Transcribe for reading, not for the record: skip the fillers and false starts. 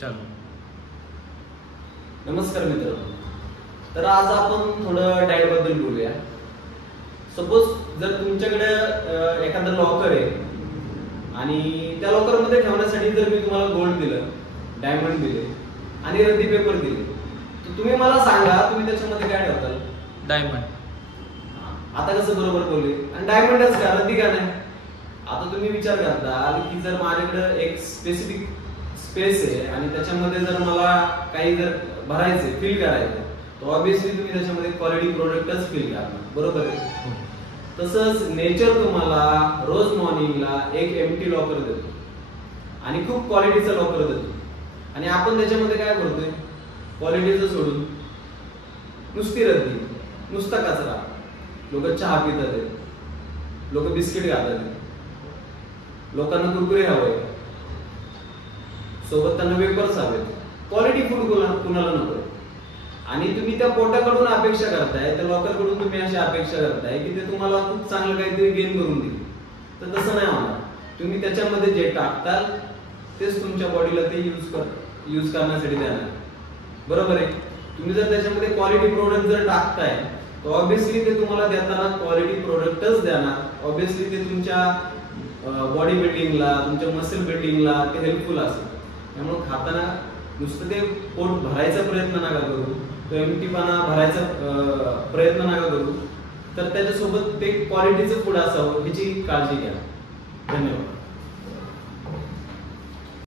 चालू. नमस्कार मित्रांनो. तर आज आपण थोडं डाएट बद्दल बोलूया. सपोज जर तुमच्याकडे एखादं लॉकर आहे आणि त्या लॉकर मध्ये ठेवण्यासाठी जर मी तुम्हाला गोल्ड दिलं, डायमंड दिले आणि रद्दी पेपर दिले, तर तुम्ही मला सांगा तुम्ही त्याच्यामध्ये काय ठेवताल? डायमंड. आता कसं बरोबर बोलले? आणि डायमंडच का, रद्दी का नाही? आता तुम्ही विचार करता की जर माझ्याकडे एक स्पेसिफिक स्पेस आहे आणि त्याच्यामध्ये जर मला काही जर भरायचे, फिल करायचं, तर ऑब्विसली तुम्ही त्याच्यामध्ये क्वालिटी प्रोडक्टच फिल करणार, बरोबर आहे? तसंच नेचर तुम्हाला रोज मॉर्निंगला एक एम्प्टी लॉकर देतो आणि खूप क्वालिटीचं लॉकर देतो आणि आपण त्याच्यामध्ये काय करतोय? क्वालिटीचं सोडून नुसती रद्दी, नुसता कचरा. लोक चहा पितात आहेत, लोक बिस्किट खातात, लोकांना कुरकुरे हवे, सोबत त्यांना वेपर्स हवेत. क्वालिटी फूड कुणाला नको. आणि तुम्ही त्या पोटाकडून अपेक्षा करताय, त्या लॉकरकडून तुम्ही अशी अपेक्षा करताय की ते तुम्हाला खूप चांगलं काहीतरी गेन करून देईल. तर तसं नाही होणार. तुम्ही त्याच्यामध्ये जे टाकताल तेच तुमच्या बॉडीला ते यूज करण्यासाठी देणार, बरोबर आहे? तुम्ही जर त्याच्यामध्ये क्वालिटी प्रोडक्ट जर टाकताय तर ऑब्विसली ते तुम्हाला देताना क्वालिटी प्रोडक्टच देणार. ऑब्विसली ते तुमच्या बॉडी बिल्डिंगला, तुमच्या मसल बिल्डिंगला ते हेल्पफुल असेल. त्यामुळे खाताना नुसतं ते पोट भरायचा प्रयत्न नका करू, तो एम्प्टीपणा भरायचा प्रयत्न नका करू. तर त्याच्यासोबत ते क्वालिटीचं फूड असावं ह्याची काळजी घ्या. धन्यवाद.